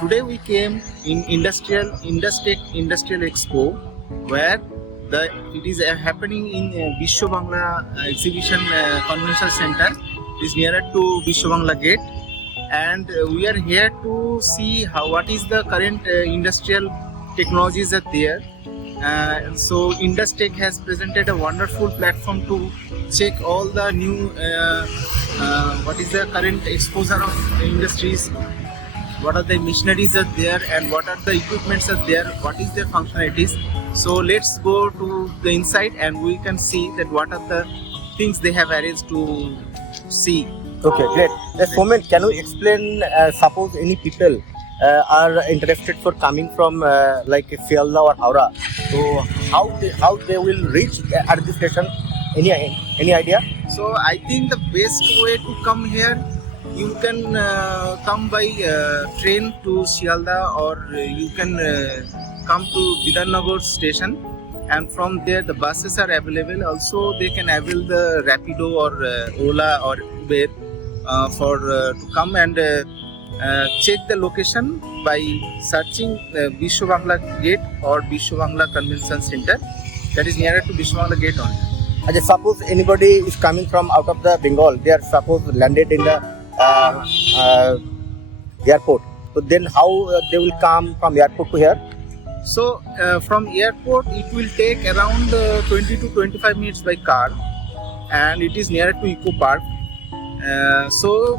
Today we came in Industrial Expo, where it is happening in Vishwa Bangla Exhibition Convention Center. It is nearer to Vishwa Bangla Gate, and we are here to see what is the current industrial technologies are there. So Industech has presented a wonderful platform to check all the new what is the current exposure of industries, what are the machineries are there, and what are the equipments are there, what is their functionalities. So let's go to the inside and we can see that what are the things they have arranged to see. Okay, great. Somen, can you explain, suppose any people are interested for coming from like Sialda or Howrah, so how they will reach at the station? Any idea? So I think the best way to come here, you can come by train to Sialda, or you can come to Vidhannagar station, and from there the buses are available. Also they can avail the Rapido or Ola or Uber for to come and check the location by searching Vishwa Bangla Gate or Vishwa Bangla Convention Center, that is nearer to Vishwa Bangla Gate only. Suppose anybody is coming from out of the Bengal, they are suppose landed in the airport. So then how they will come from airport to here? So from airport it will take around 20 to 25 minutes by car, and it is nearer to Eco Park. So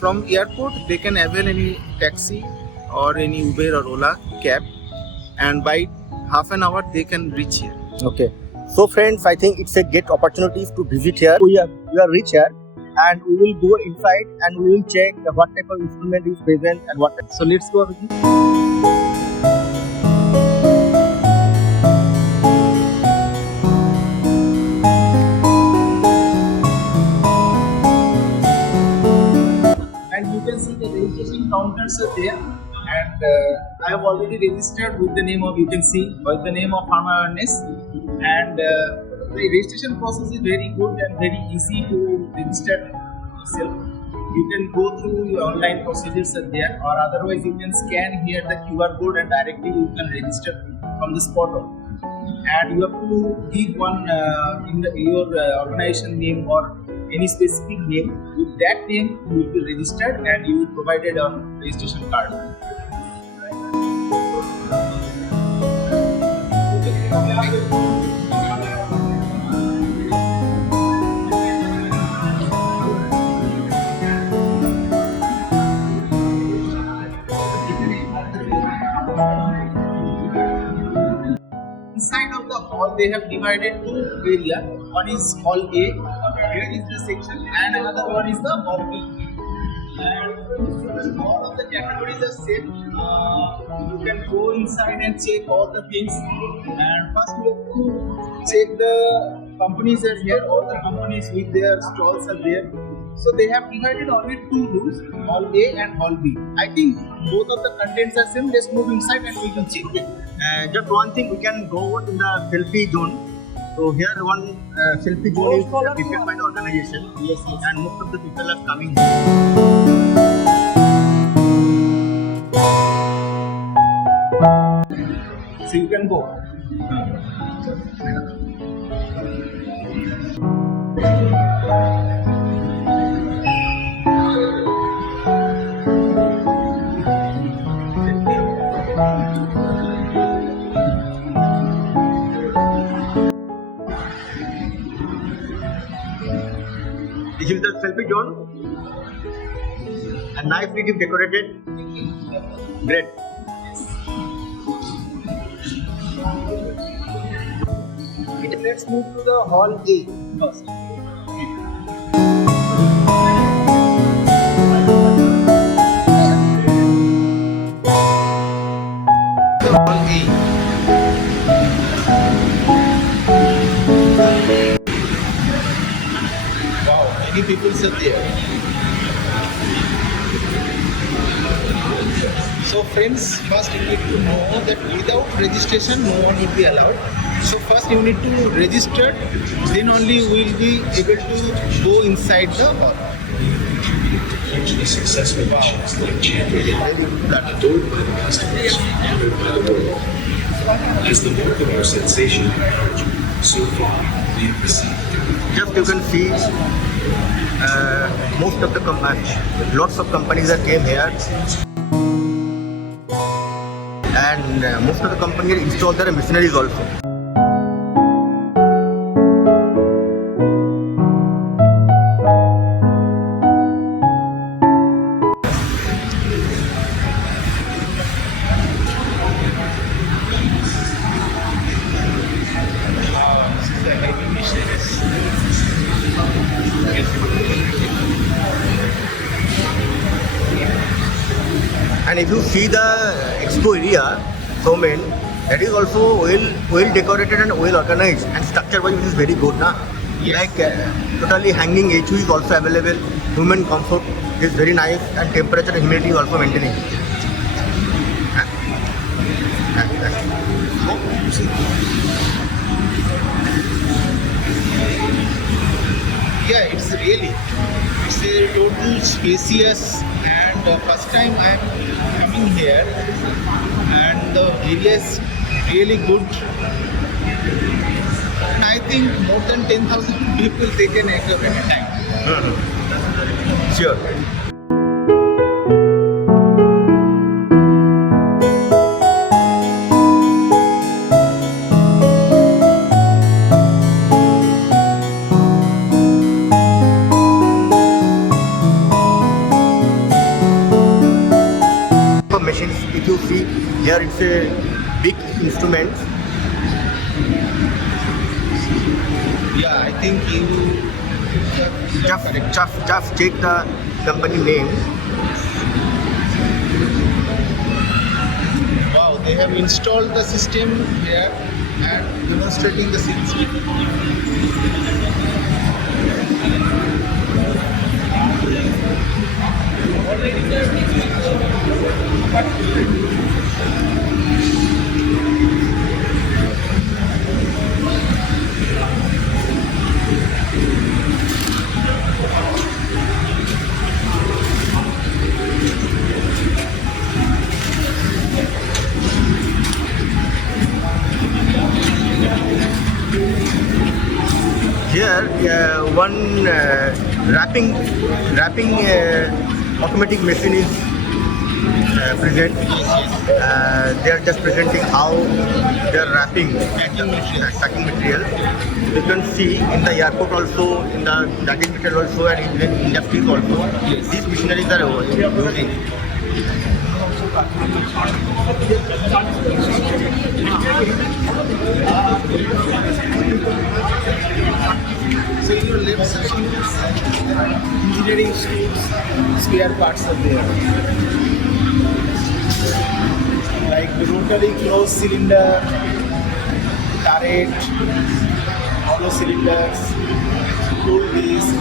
from airport they can avail any taxi or any Uber or Ola cab, and by half an hour they can reach here. Okay. So friends, I think it's a great opportunity to visit here. We are rich here, and we will go inside and we will check what type of instrument is present and what type. So let's go. And you can see the registration counters are there, and I have already registered with the name of, you can see, with the name of Pharma Awareness, and the registration process is very good and very easy to register yourself. You can go through your online procedures are there, or otherwise you can scan here the QR code and directly you can register from this portal. And you have to give one your organization name or any specific name. With that name you will be registered and you will be provided a registration card. Inside of the hall they have divided two areas. One is hall A, here is the section, and another one is the hall B. And all of the categories are same. You can go inside and check all the things. And first we have to check the companies are here. All the companies with their stalls are there. So they have divided only two rooms, hall A and hall B. I think both of the contents are same. Let's move inside and we can check. Just one thing, we can go in the selfie zone. So here one selfie zone is prepared by the organization. Yes. And most of the people are coming. So you can go. This is the selfie zone, and nicely it is decorated. Great. Let's move to the hall A first. Hall A. Wow, many people are there. So friends, first you need to know that without registration no one will be allowed. So first you need to register, then only we will be able to go inside the hall. hugely successful missions like Champion that are adored by the customers honored by the world. As the market sensation emerged, so far we have received Just you can see most of the lots of companies that came here, and most of the companies installed their machineries also. And if you see the expo area, so main, that is also well decorated and well organized, and structure wise it is very good, na? Like totally hanging HU is also available. Human comfort is very nice, and temperature and humidity is also maintaining. Yeah, it's a total spacious, and first time I am coming here, and the area is really good. And I think more than 10,000 people they can enter anytime. Sure. Machines, if you see here, it's a big instrument. Yeah, I think you Just check the company name. wow, they have installed the system here and demonstrating the system. Here, one wrapping automatic machine is present. They are just presenting how they are wrapping packing material. You can see in the airport also, in the luggage material also, and even industries also. These machineries are using. So in your left section, engineering schools, spare parts are there. Like the rotary closed cylinder, turret, hollow cylinders, tool disc,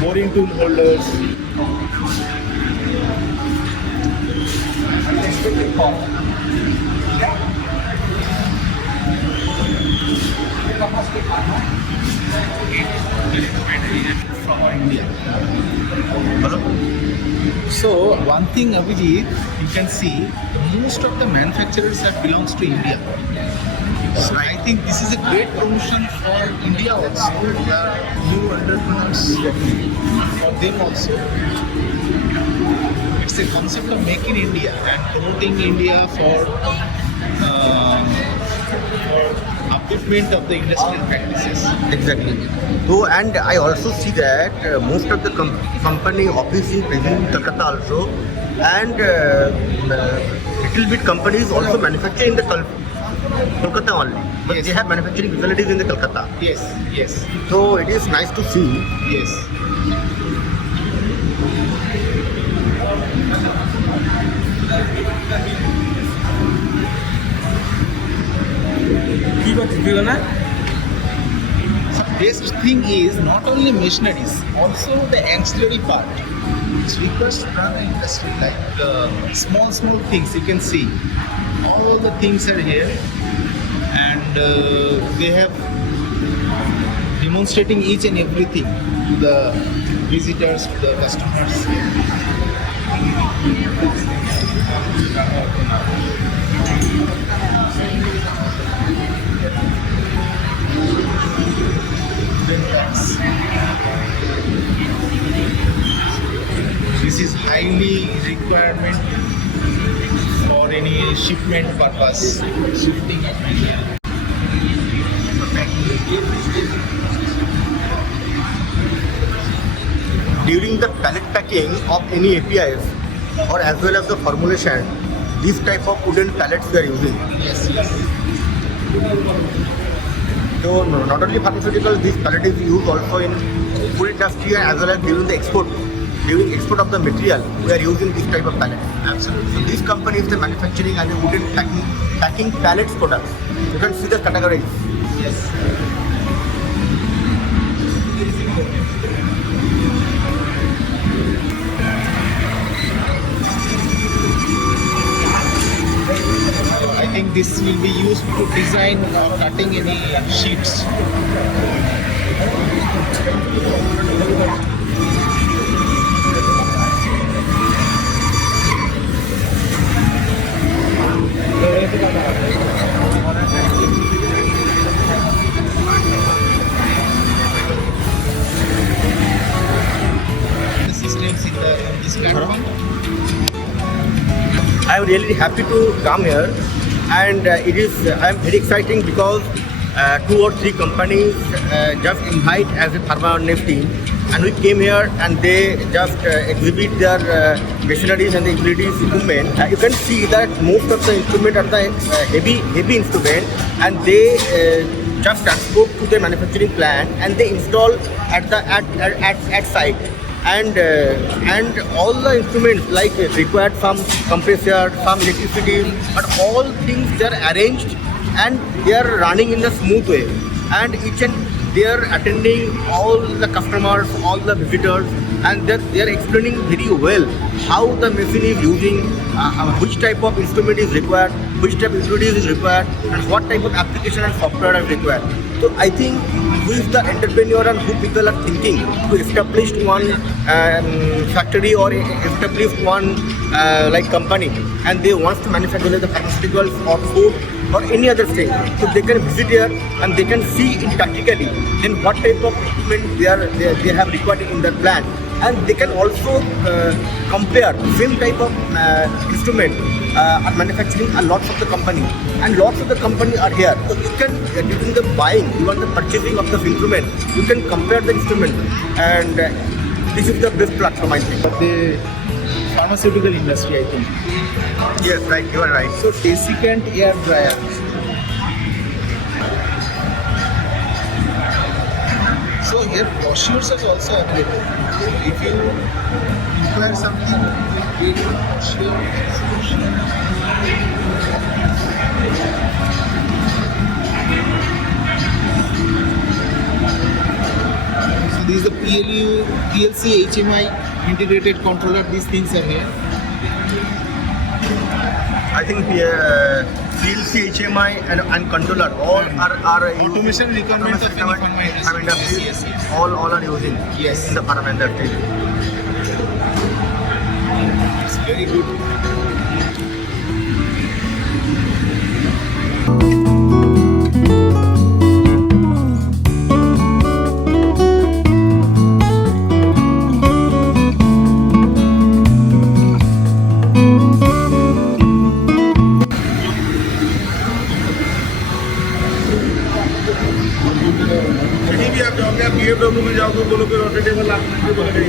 boring tool holders, and expected pump. From India. So one thing, Abhijit, you can see most of the manufacturers that belongs to India. So I think this is a great promotion for India also. The new entrepreneurs, for them also. It's a concept of Make in India and promoting India for upliftment of the industrial practices. Exactly. So, and I also see that most of the company office is present in Kolkata also, and little bit companies also manufacture in the Kolkata only, but Yes. they have manufacturing facilities in the Kolkata. Yes, yes, So it is nice to see. yes. So best thing is not only machineries, also the ancillary part. It's requires to run the industry like small things. You can see all the things are here, and they have demonstrating each and everything to the visitors, to the customers. This is highly requirement for any shipment purpose, shifting of material. During the pallet packing of any APIs or as well as the formulation, this type of wooden pallets we are using. Yes, yes. So not only pharmaceuticals, this pallet is used also in food industry as well as during the export. During export of the material, we are using this type of pallet. Absolutely. So this company is the manufacturing and the wooden packing pallets products. You can see the categories. Yes. I think this will be used to design or cutting any sheets. The systems in this platform. I am really happy to come here, and I am very exciting because 2 or 3 companies just invite as a Pharma team, and we came here and they just exhibit their machineries and the utilities equipment. You can see that most of the instrument are the heavy instrument, and they just transport to the manufacturing plant and they install at site. And all the instruments like required some compressor, some electricity, but all things they are arranged and they are running in a smooth way. And they are attending all the customers, all the visitors, and they are explaining very well how the machine is using, which type of instrument is required, which type of utilities is required, and what type of application and software is required. So I think who is the entrepreneur and who people are thinking to establish one factory or establish one like company, and they want to manufacture the pharmaceuticals or food or any other thing. So they can visit here and they can see it practically then what type of equipment they have required in their plant, and they can also compare same type of instrument are manufacturing a lots of the company, and lots of the company are here. So you can during the buying, even the purchasing of the instrument, you can compare the instrument, and this is the best platform I think. But the pharmaceutical industry, I think. Yes, right, you are right. So desiccant air dryer. So here brochures are also available. If you inquire something, you get brochure. So this is the PLC HMI integrated controller. These things are here. I think PLC, HMI and controller all are Automation requirement of any pharma industry. Yes, yes. all are using Yes. in the pharma industry. It's very good. कहीं भी आप जाओगे, आप BMW में जाओगे बोलोगे rotatable, आप मुझे बोलेंगे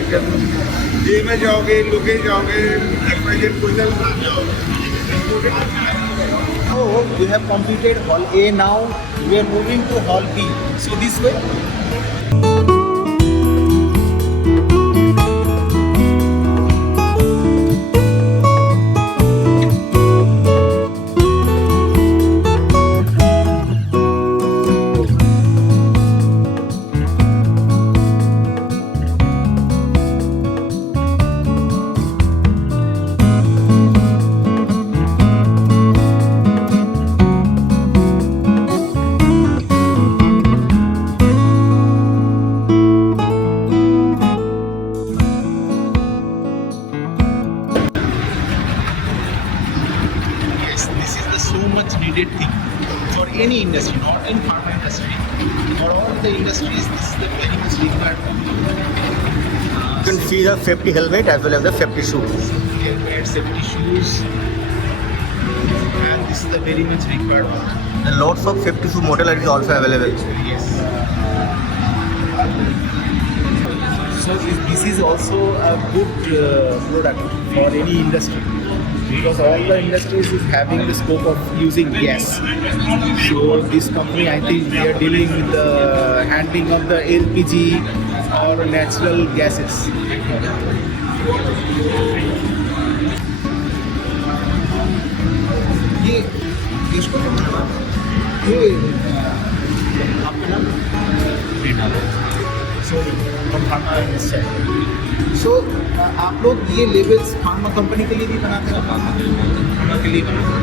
जे में जाओगे, लोगे जाओगे, XYZ कोई सा भी जाओगे। So we have completed hall A now. We are moving to hall B. So this way. much needed thing for any industry, not in pharma industry. For all the industries, this is the very much required. You can see the safety helmet as well as the safety shoes. Helmet, safety shoes, and this is the very much required one. And lots of safety shoe model is also available. Yes. So this is also a good product for any industry, because all the industries is having the scope of using gas. So this company, I think they are dealing with the handling of the LPG or natural gases. ये किसको ये आपका नाम सो आप लोग ये labels pharma company के लिए भी बनाते हैं, फार्मा के लिए बनाते हैं।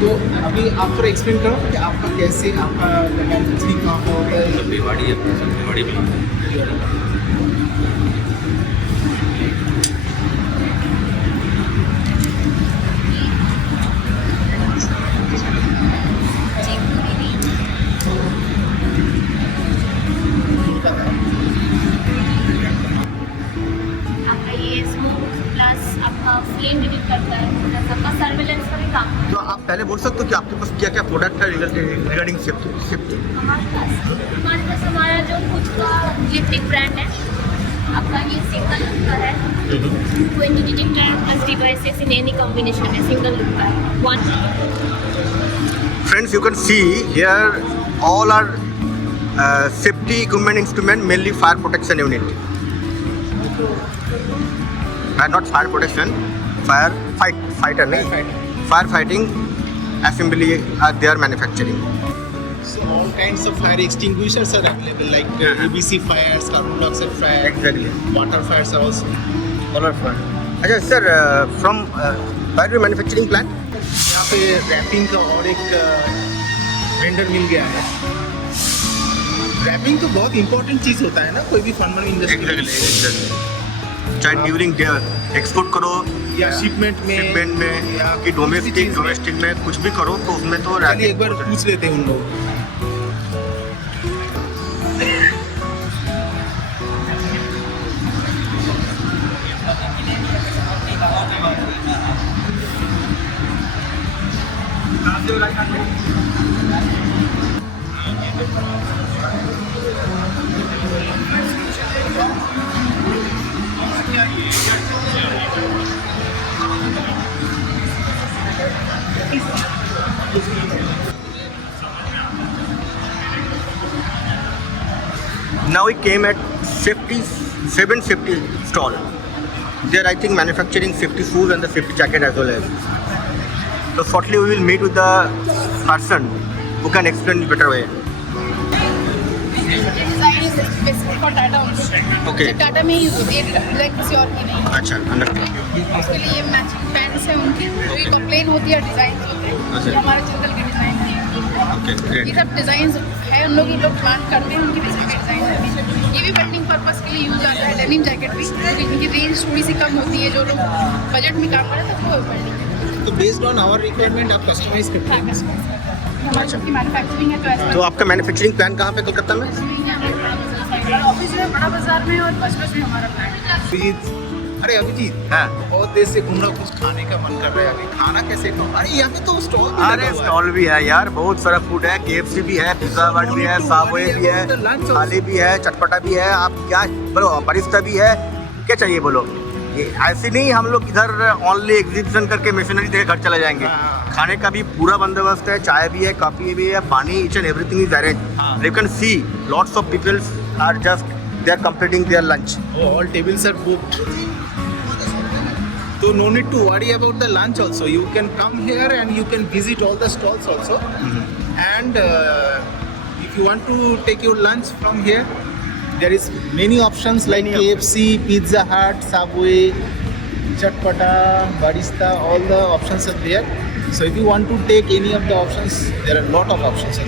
तो अभी आप थोड़ा एक्सप्लेन करो कि आपका कैसे आपका मैन्युफैक्चरिंग कहाँ पर होता है। भिवाड़ी में आपका ये स्मोक प्लस आपका फ्लेम डिटेक्ट करता है, प्लस आपका सर्वेलेंस का भी काम तो आप पहले बोल सकते हो कि आपके पास क्या क्या प्रोडक्ट है रिगार्डिंग सेफ्टी? हमारे पास हमारा जो खुद का लिफ्टिक ब्रांड है, आपका ये सिंगल लुक का है, 20 detector plus devices in any combination है, सिंगल लुक का है, one. Friends, you can see here all are safety equipment instrument, mainly fire protection unit. Not fire protection, firefighter, firefighting assembly they are manufacturing. So all kinds of fire extinguishers are available, like ABC fires, carbon dioxide fire, Exactly. water fires are also. All are fire. अच्छा sir, from where your manufacturing plant? यहाँ पे wrapping का और एक vendor मिल गया है। Wrapping तो बहुत इंपॉर्टेंट चीज़ होता है ना कोई भी फार्मा इंडस्ट्री चाहे ड्यूरिंग एक्सपोर्ट करो या शिपमेंट में या कि किसी चीज़ डोमेस्टिक में कुछ भी करो तो उसमें तो चलिए एक बार पूछ लेते हैं उन लोग। Now we came at safety stall. There I think manufacturing safety shoes and the safety jacket as well as. So shortly we will meet with the person who can explain in better way. Design specific for Tata उनको Okay. Tata में use होती है, like किसी और की नहीं। अच्छा, understand. उसके लिए ये मैचिंग पैंट्स हैं उनकी, जो ये कंप्लेन होती है डिज़ाइन होते हैं, अच्छा। ये हमारे जंगल के डिज़ाइन है। Okay, great. ये सब डिज़ाइन है उन लोग, ये लोग प्लान करते हैं, उनकी भी सेपरेट डिज़ाइन होती है। ये भी वेल्डिंग पर्पस के लिए यूज आता है, डेनिम जैकेट भी, क्योंकि इनकी रेंज थोड़ी सी कम होती है, जो लोग बजट में काम करते हैं तो वो वेल्डिंग तो बेस्ड ऑन आवर रिक्वायरमेंट आप कस्टमाइज करते हैं। है। हमारी की मैन्युफैक्चरिंग है तो ऐसा तो आपका मैन्युफैक्चरिंग प्लान कहाँ पे कलकत्ता में? ऑफिस में बड़ा बाजार में और बस में हमारा प्लान। अभिजीत, अरे अभिजीत, हाँ। बहुत देर से घूम रहा, कुछ खाने का मन कर रहा है। अभी खाना कैसे खाऊं? अरे यहाँ पे तो स्टॉल भी अरे लगा हुआ है। स्टॉल भी है यार, बहुत सारा फूड है, KFC भी है, पिज्जा हट भी है, साबवे भी है, थाली भी है, चटपटा भी है। आप क्या बोलो, बरिस्ता भी है, क्या चाहिए बोलो। ये ऐसे नहीं हम लोग इधर ओनली एग्जीबिशन करके मशीनरी देके घर चले जाएंगे। हाँ। खाने का भी पूरा बंदोबस्त है, चाय भी है, कॉफी भी है, pani, each and everything is हाँ। Arrange. You can see lots of peoples are just they are completing their lunch. All tables are booked. So no need to worry about the lunch also. You can come here and you can visit all the stalls also. And if you want to take your lunch from here, there is many options like KFC, Pizza Hut, Subway, Chatpata, Barista. All the options are there. So if you want to take any of the options, there are a lot of options.